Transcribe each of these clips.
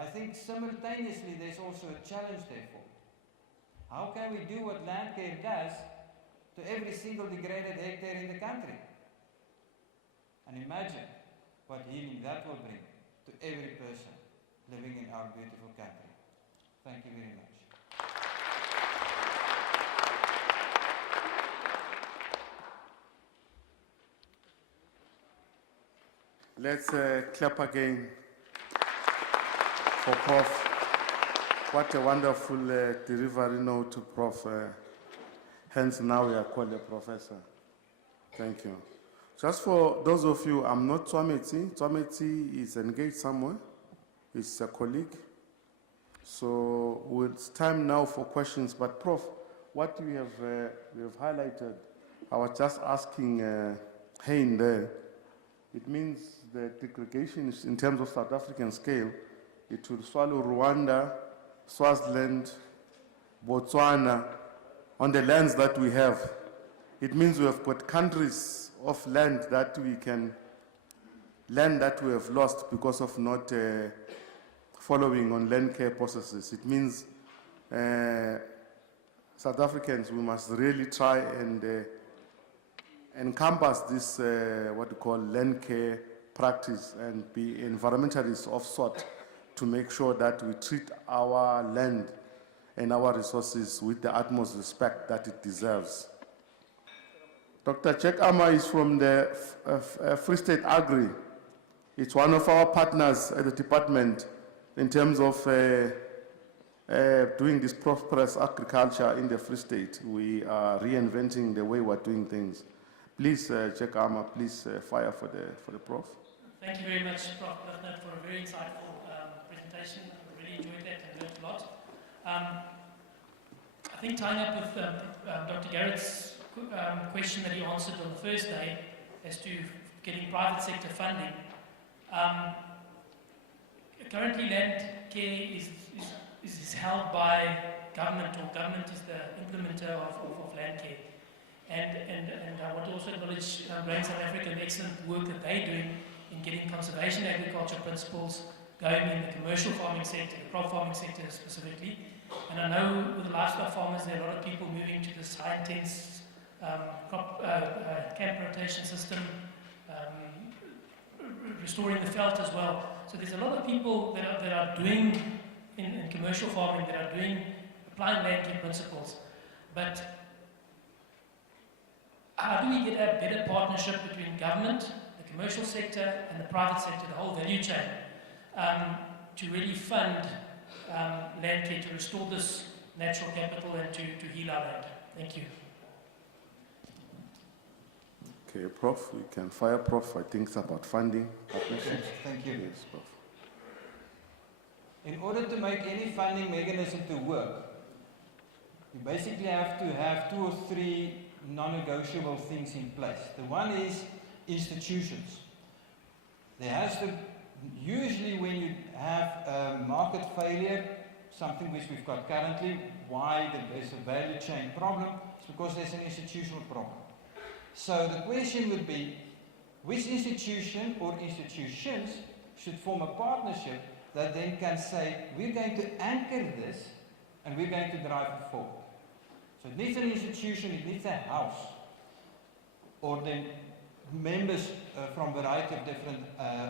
I think simultaneously there's also a challenge therefore. How can we do what LandCare does to every single degraded hectare in the country? And imagine what healing that will bring to every person living in our beautiful country. Thank you very much. Let's clap again for Prof. What a wonderful delivery note to Prof. Hence now we are called a professor. Thank you. Just for those of you, I'm not Twameti. Twameti is engaged somewhere. He's a colleague. So it's time now for questions. But Prof, what we have highlighted, I was just asking Hein there, it means the degradation is in terms of South African scale, it will swallow Rwanda, Swaziland, Botswana, on the lands that we have. It means we have got countries of land that we have lost because of not following on land care processes. It means South Africans, we must really try and encompass this, what we call land care practice and be environmentalists of sort to make sure that we treat our land and our resources with the utmost respect that it deserves. Dr. Chekama is from the Free State Agri. It's one of our partners at the department in terms of doing this prosperous agriculture in the Free State. We are reinventing the way we're doing things. Please, Chekama, please fire for the Prof. Thank you very much, Prof. Blignaut, for a very insightful presentation. I really enjoyed that and learned a lot. I think tying up with Dr. Garrett's question that he answered on the first day as to getting private sector funding, currently LandCare is held by government, or government is the implementer of LandCare. And I want to also acknowledge Rwanda and South Africa and the excellent work that they're doing in getting conservation agriculture principles going in the commercial farming sector, the crop farming sector specifically. And I know with the livestock farmers, there are a lot of people moving to this high-intense camp rotation system, restoring the veld as well. So there's a lot of people that are doing in commercial farming, that are applying LandCare principles. But how do we get a better partnership between government, the commercial sector, and the private sector, the whole value chain, to really fund LandCare, to restore this natural capital and to heal our land? Thank you. Okay, Prof, we can fire Prof. I think it's about funding partnerships. Thank you. Yes, Prof. In order to make any funding mechanism to work, you basically have to have 2 or 3 non-negotiable things in place. The one is institutions. There has to, usually when you have a market failure, something which we've got currently, why there's a value chain problem, it's because there's an institutional problem. So the question would be, which institution or institutions should form a partnership that then can say, we're going to anchor this and we're going to drive it forward. So it needs an institution, it needs a house, or then members from a variety of different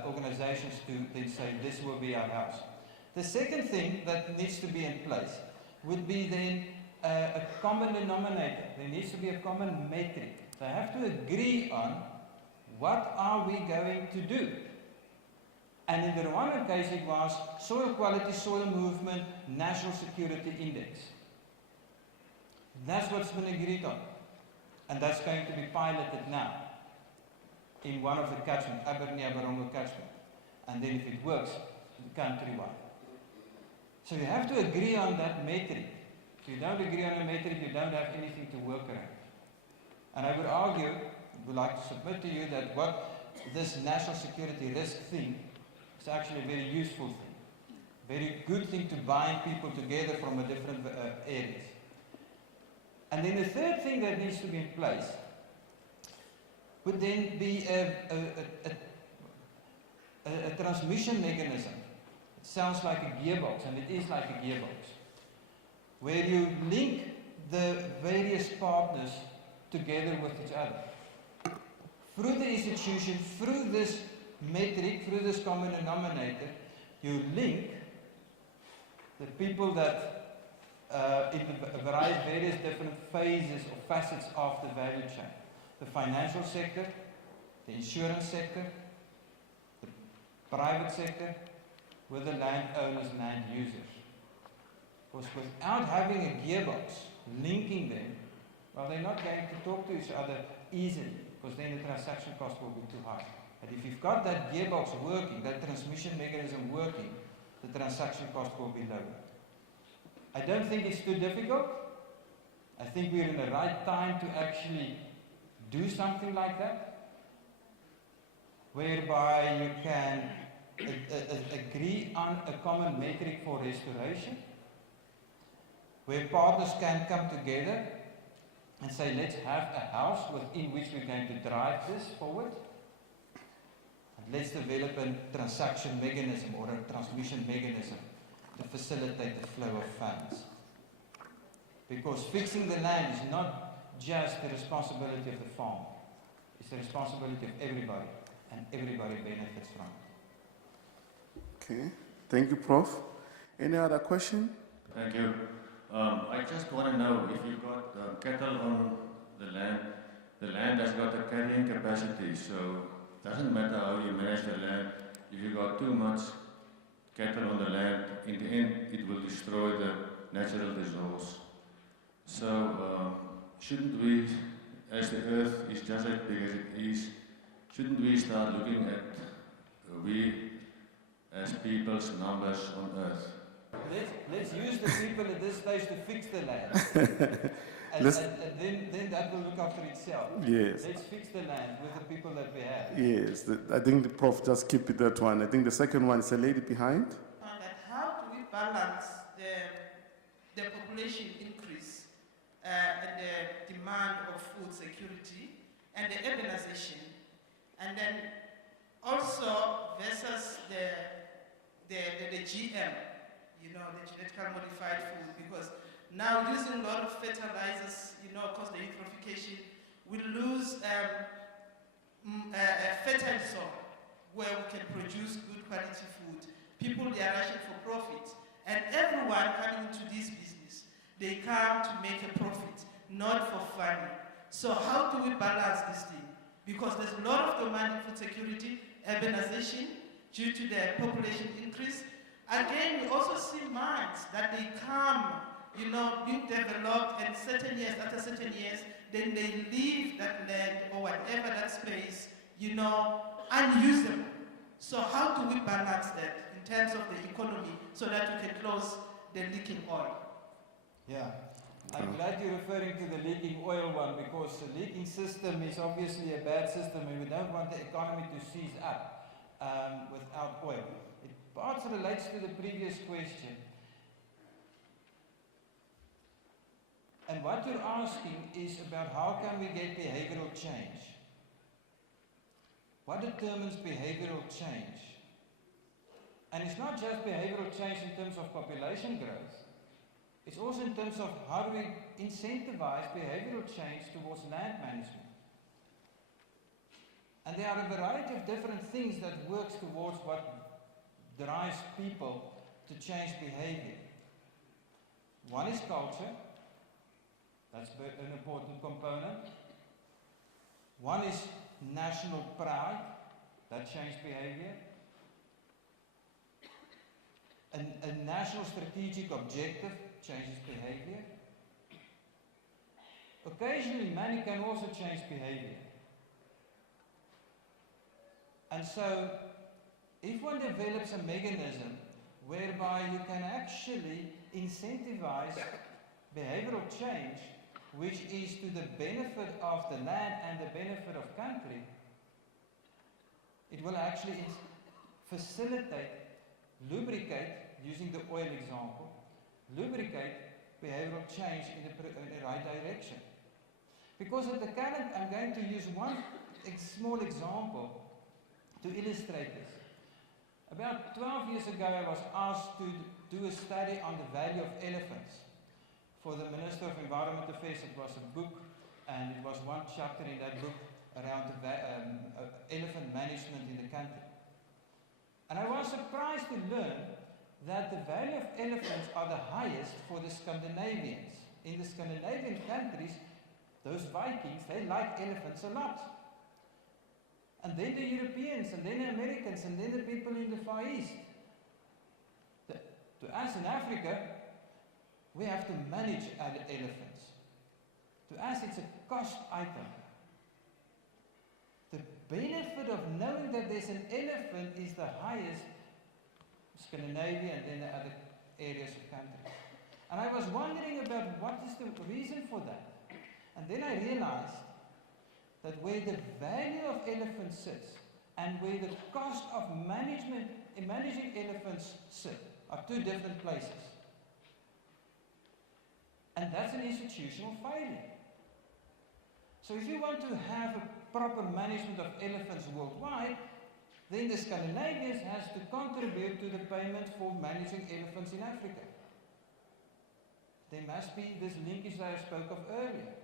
organizations to then say, this will be our house. The second thing that needs to be in place would be then a common denominator. There needs to be a common metric. They have to agree on what are we going to do. And in the Rwandan case it was soil quality, soil movement, national security index. That's what's been agreed on. And that's going to be piloted now in one of the catchment, Abernia-Barongo catchment. And then if it works, countrywide. So you have to agree on that metric. If you don't agree on a metric, you don't have anything to work around. And I would argue, would like to submit to you that what this national security risk thing is actually a very useful thing. Very good thing to bind people together from a different areas. And then the third thing that needs to be in place would then be a transmission mechanism It sounds like a gearbox, and it is like a gearbox, where you link the various partners together with each other. Through the institution, through this metric, through this common denominator, you link the people that in the various different phases or facets of the value chain. The financial sector, the insurance sector, the private sector, with the landowners, land users. Because without having a gearbox linking them, well, they're not going to talk to each other easily, because then the transaction cost will be too high. But if you've got that gearbox working, that transmission mechanism working, the transaction cost will be lower. I don't think it's too difficult. I think we're in the right time to actually do something like that, whereby you can agree on a common metric for restoration, where partners can come together and say, let's have a house within which we're going to drive this forward. And let's develop a transaction mechanism or a transmission mechanism to facilitate the flow of funds. Because fixing the land is not just the responsibility of the farm. It's the responsibility of everybody, and everybody benefits from it. Okay, thank you, Prof. Any other question? Thank you. I just want to know if you've got cattle on the land has got a carrying capacity, so it doesn't matter how you manage the land. If you've got too much cattle on the land, in the end it will destroy the natural resource. So shouldn't we, as the earth is just as big as it is, shouldn't we start looking at we as people's numbers on earth? Let's use the people at this stage to fix the land. and then that will look after itself. Yes. Let's fix the land with the people that we have. Yes, I think the Prof just keep it that one. I think the second one is a lady behind. How do we balance the population increase and the demand of food security and the urbanization, and then also versus the GM, you know, the genetically modified food, because now using a lot of fertilizers, you know, because the eutrophication, we lose a fertile soil where we can produce good quality food. People, they are rushing for profit, and everyone coming into this business, they come to make a profit, not for fun. So how do we balance this thing? Because there's a lot of demand in food security, urbanization, due to the population increase. Again, we also see mines that they come, you know, being developed, and certain years, after certain years, then they leave that land or whatever, that space, you know, unusable. So how do we balance that in terms of the economy so that we can close the leaking oil? Yeah, I'm glad you're referring to the leaking oil one, because the leaking system is obviously a bad system, and we don't want the economy to seize up without oil. It partly relates to the previous question. And what you're asking is about how can we get behavioral change? What determines behavioral change? And it's not just behavioral change in terms of population growth. It's also in terms of how do we incentivize behavioral change towards land management. And there are a variety of different things that works towards what drives people to change behavior. One is culture. That's an important component. One is national pride. That changes behavior. A national strategic objective changes behavior. Occasionally, money can also change behavior. And so, if one develops a mechanism whereby you can actually incentivize behavioral change, which is to the benefit of the land and the benefit of country, it will actually facilitate, lubricate, using the oil example, lubricate behavioral change in the right direction. Because at the current, I'm going to use one small example to illustrate this. About 12 years ago, I was asked to do a study on the value of elephants. For the Minister of Environment Affairs, it was a book, and it was one chapter in that book around the elephant management in the country. And I was surprised to learn that the value of elephants are the highest for the Scandinavians. In the Scandinavian countries, those Vikings, they like elephants a lot. And then the Europeans, and then the Americans, and then the people in the Far East. To us in Africa, we have to manage elephants. To us, it's a cost item. The benefit of knowing that there's an elephant is the highest Scandinavia and then the other areas of countries. And I was wondering about what is the reason for that. And then I realized that where the value of elephants sits and where the cost of managing elephants sit are two different places. And that's an institutional failure. So if you want to have a proper management of elephants worldwide, then the Scandinavians has to contribute to the payment for managing elephants in Africa. There must be this linkage that I spoke of earlier,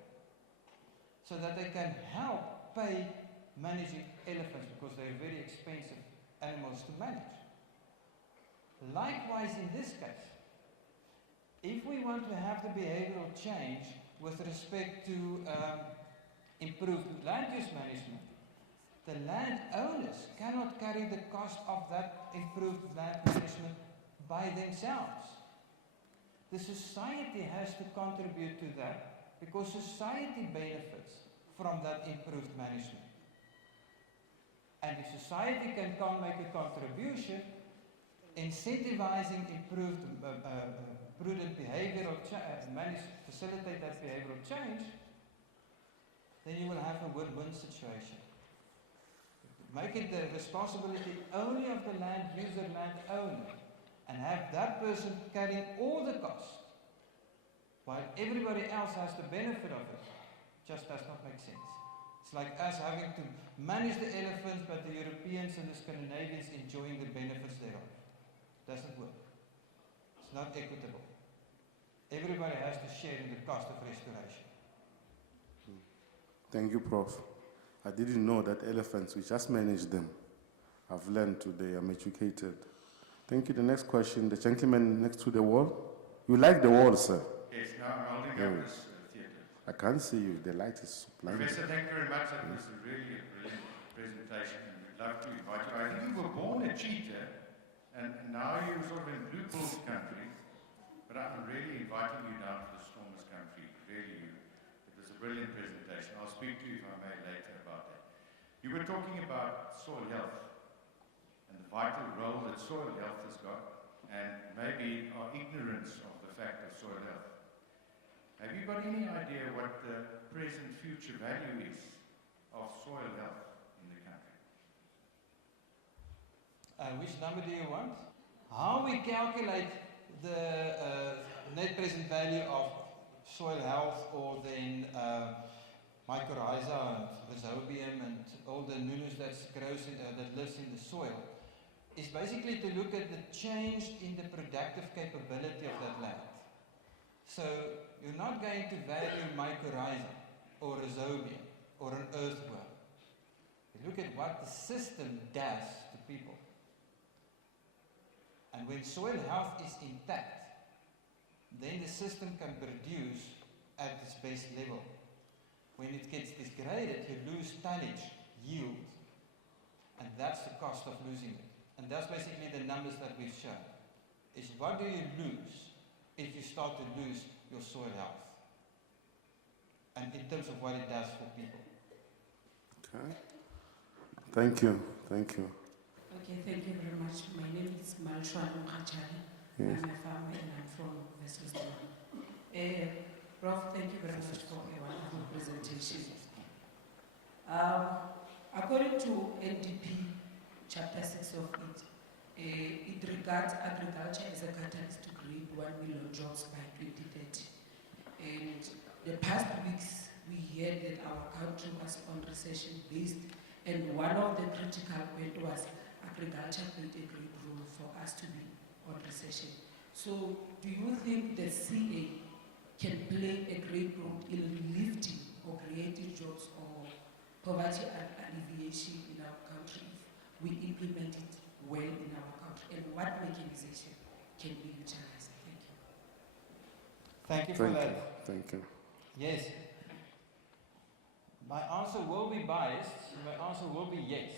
so that they can help pay managing elephants, because they're very expensive animals to manage. Likewise in this case, if we want to have the behavioral change with respect to improved land use management, the landowners cannot carry the cost of that improved land management by themselves. The society has to contribute to that, because society benefits from that improved management. And if society can make a contribution, incentivizing improved prudent behavioral facilitate that behavioral change, then you will have a win-win situation. Make it the responsibility only of the land user, landowner, and have that person carrying all the costs, while everybody else has the benefit of it. Just does not make sense. It's like us having to manage the elephants, but the Europeans and the Scandinavians enjoying the benefits thereof. Doesn't work. It's not equitable. Everybody has to share in the cost of restoration. Thank you, Prof. I didn't know that elephants, we just manage them. I've learned today, I'm educated. Thank you. The next question, the gentleman next to the wall. You like the wall, sir? Yes, now I'm holding up this theatre. I can't see you, the light is blinding. Professor, thank you very much. That was really a brilliant presentation, and we'd love to invite you. I think you were born a cheetah, and now you're sort of in blue bull country, but I'm really inviting you down to the Stormers country, really. It was a brilliant presentation. I'll speak to you, if I may, later about that. You were talking about soil health and the vital role that soil health has got, and maybe our ignorance of the fact of soil health. Have you got any idea what the present future value is of soil health in the country? Which number do you want? How we calculate the net present value of soil health, or then mycorrhiza and rhizobium and all the nulus that lives in the soil, is basically to look at the change in the productive capability of that land. So you're not going to value mycorrhiza or rhizobium or an earthworm. You look at what the system does to people. And when soil health is intact, then the system can produce at its best level. When it gets degraded, you lose tonnage, yield, and that's the cost of losing it. And that's basically the numbers that we've shown. Is what do you lose if you start to lose your soil health? And in terms of what it does for people. Okay. Thank you. Thank you. Okay, thank you very much. My name is Malshwan Mkhachari. Yes. I'm a farmer and I'm from Western. Prof, thank you very much for a wonderful presentation. According to NDP, Chapter 6 of it, it regards agriculture as a catalyst to create 1 million jobs by 2030. And the past weeks, we heard that our country was on recession based, and one of the critical points was agriculture played a great role for us to be on recession. So do you think the CA can play a great role in lifting or creating jobs or poverty alleviation in our country if we implement it well in our country? And what mechanization can be utilized? Thank you. Thank you for that. Thank you. Yes. My answer will be biased. My answer will be yes.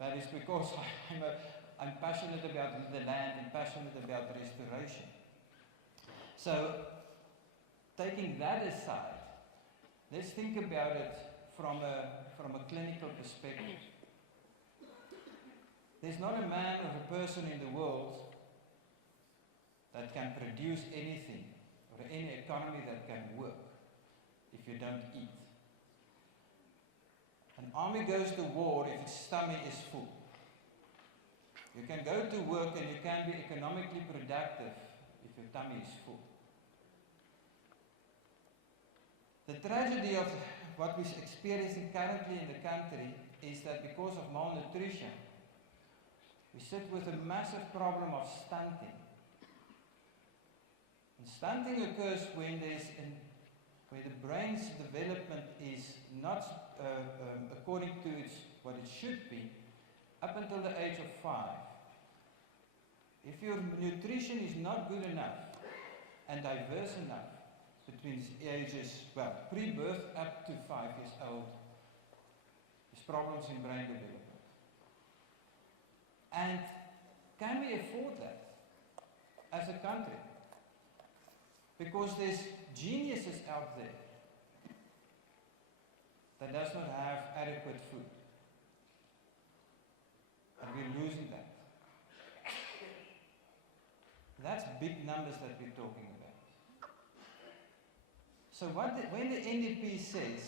That is because I'm passionate about the land and passionate about restoration. So, taking that aside, let's think about it from a clinical perspective. There's not a man or a person in the world that can produce anything or any economy that can work if you don't eat. An army goes to war if its stomach is full. You can go to work and you can be economically productive if your tummy is full. The tragedy of what we're experiencing currently in the country is that because of malnutrition, we sit with a massive problem of stunting. And stunting occurs when where the brain's development is not according to what it should be, up until the age of 5. If your nutrition is not good enough and diverse enough between ages, well, pre-birth up to 5 years old, there's problems in brain development. And can we afford that as a country? Because there's geniuses out there that does not have adequate food. And we're losing that. That's big numbers that we're talking about. So when the NDP says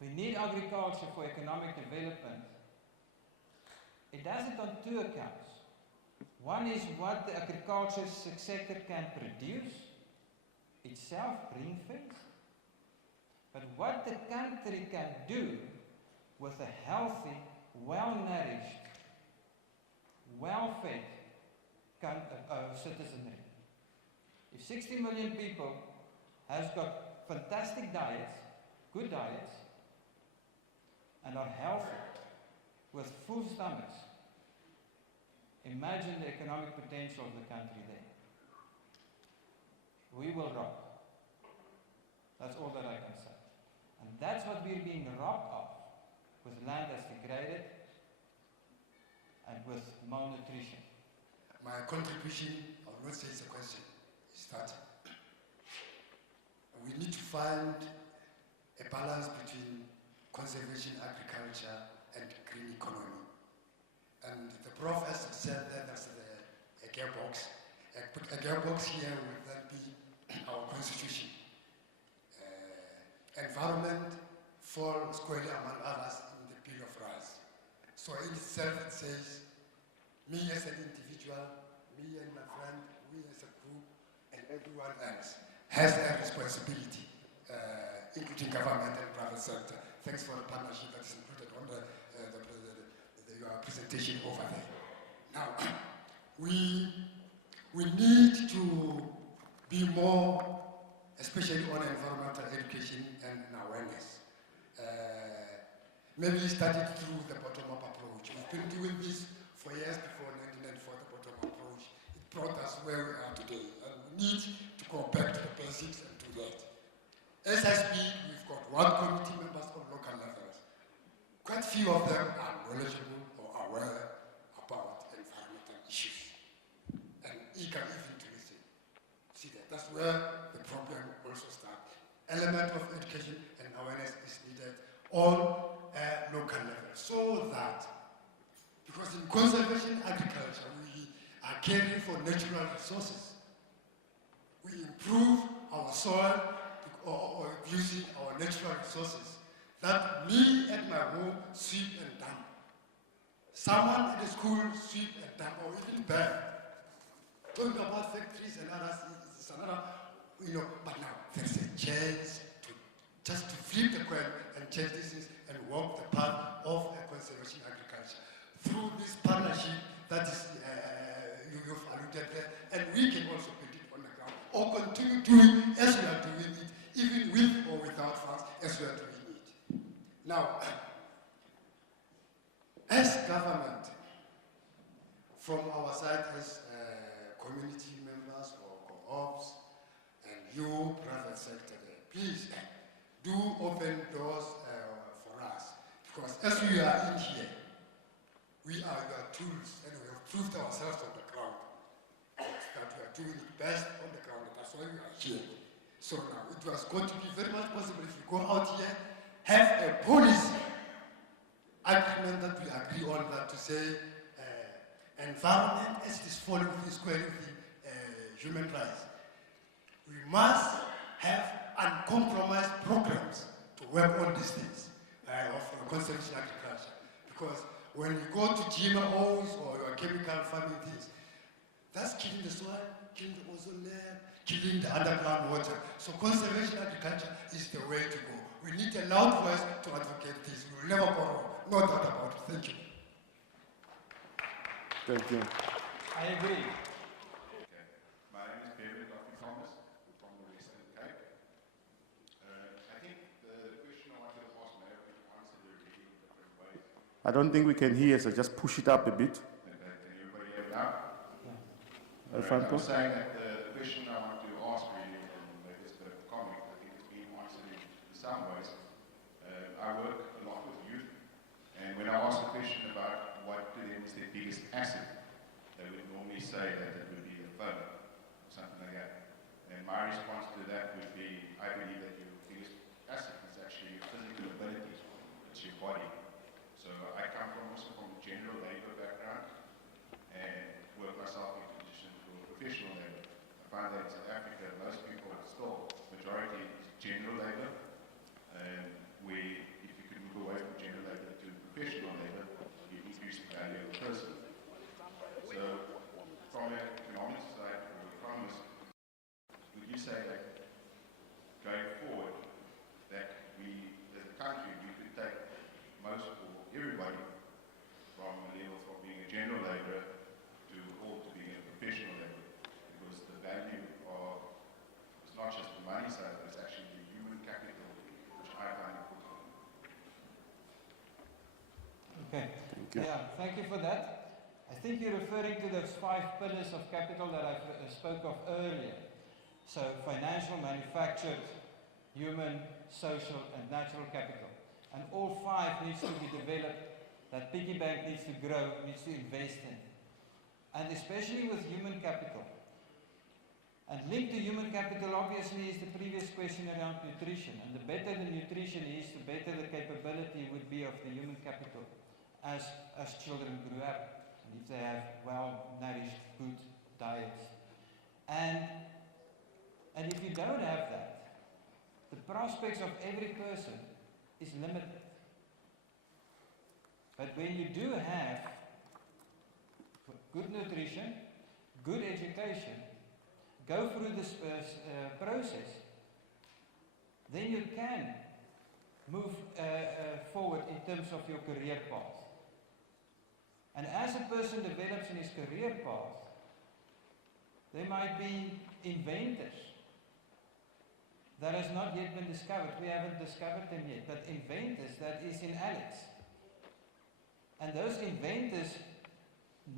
we need agriculture for economic development, it does it on 2 accounts. One is what the agriculture sector can produce itself, ring-fenced, but what the country can do with a healthy, well-nourished, well-fed citizenry. If 60 million people has got fantastic diets, good diets, and are healthy, with full stomachs, imagine the economic potential of the country there. We will rock. That's all that I can say. And that's what we're being robbed of, with land that's degraded and with malnutrition. My contribution, I will not say it's a question, is that we need to find a balance between conservation agriculture and green economy. And the Prof has said that there's a gearbox. A gearbox here will then be our constitution. Environment falls squarely among others in the Bill of Rights. So in itself it says, me as an individual, me and my friend, we as a group, and everyone else has a responsibility, including government and private sector. Thanks for the partnership that's included on your presentation over there. Now, we need to be more, especially on environmental education and awareness. Maybe started through the bottom-up approach. We've been doing this for years before 1994, the bottom-up approach. It brought us where we are today. And we need to go back to the basics and do that. As I speak, we've got 1 committee members on local levels. Quite few of them are knowledgeable or aware about environmental issues and eager even to listen. See that? That's where the problem also starts. Element of education and awareness is needed on a local level, so that, because in conservation agriculture we are caring for natural resources. We improve our soil or using our natural resources. That me at my home sweep and dump. Someone at the school sweep and dump, or even burn. Talking about factories and others is another, but now there's a chance to flip the coin and change this and walk the path of a conservation agriculture. through this partnership that is, you've alluded there, and we can also put it on the ground, or continue doing as we are doing it, even with or without funds, as we are doing it. Now, as government, from our side as community members or co-ops, and you, private sector there, please do open doors for us. Because as we are in here, we are your tools, and we have proved ourselves on the ground that we are doing it best on the ground. That's why we are here. So now, it was going to be very much possible if we go out here, have a policy agreement that we agree on, that to say environment as it is falling within square within human rights. We must have uncompromised programs to work on these things of conservation agriculture. Because when you go to GMOs or your chemical farming things, that's killing the soil, killing the ozone layer, killing the underground water. So conservation agriculture is the way to go. We need a loud voice to advocate this. We will never go wrong. No doubt about it. Thank you. Thank you. I agree. Okay. My name is David Thomas from the Western Cape. I think the question I wanted to ask, may have been answered already in different ways. I don't think we can hear, so just push it up a bit. Okay, can everybody hear me now? Alfonso? I'm saying that the question I want to ask really, and maybe it's a bit of a comment, I think it's been answered in some ways. I work a lot with youth, and when I ask the question about what to them is their biggest asset, they would normally say that it would be the phone, or something like that. And my response to that would be, I believe that your biggest asset is actually your physical ability, it's your body. So I come also from a general labor background, and work myself into a position for professional labor. I find that in South Africa, most people are still, majority is general labor, and if you could move away from general labor to professional labor, you increase the value of the person. So, from an economic side, or economist, would you say that going forward, that we, as a country, we could take most or everybody from a level of being a general laborer to all to being a professional laborer? Because the value of, it's not just the money side, but it's actually the human capital, which I find important. Okay. Thank you. Yeah, thank you for that. I think you're referring to those 5 pillars of capital that I spoke of earlier. So financial, manufactured, human, social, and natural capital. And all 5 needs to be developed. That piggy bank needs to grow, needs to invest in. And especially with human capital. And linked to human capital obviously is the previous question around nutrition. And the better the nutrition is, the better the capability would be of the human capital as children grew up. And if they have well-nourished, good diets. And if you don't have that, the prospects of every person is limited. But when you do have good nutrition, good education, go through this process, then you can move forward in terms of your career path. And as a person develops in his career path, there might be inventors that has not yet been discovered. We haven't discovered them yet, but inventors that is in Alex. And those inventors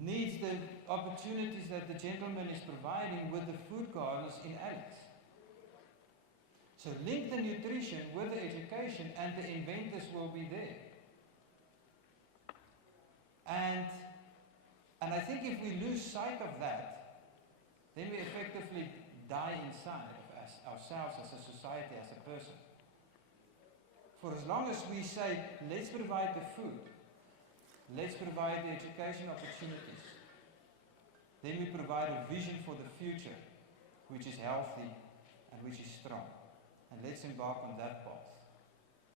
need the opportunities that the gentleman is providing with the food gardens in Alex. So link the nutrition with the education and the inventors will be there. And I think if we lose sight of that, then we effectively die inside of ourselves as a society, as a person. For as long as we say, let's provide the food, let's provide the education opportunities, then we provide a vision for the future which is healthy and which is strong. And let's embark on that path.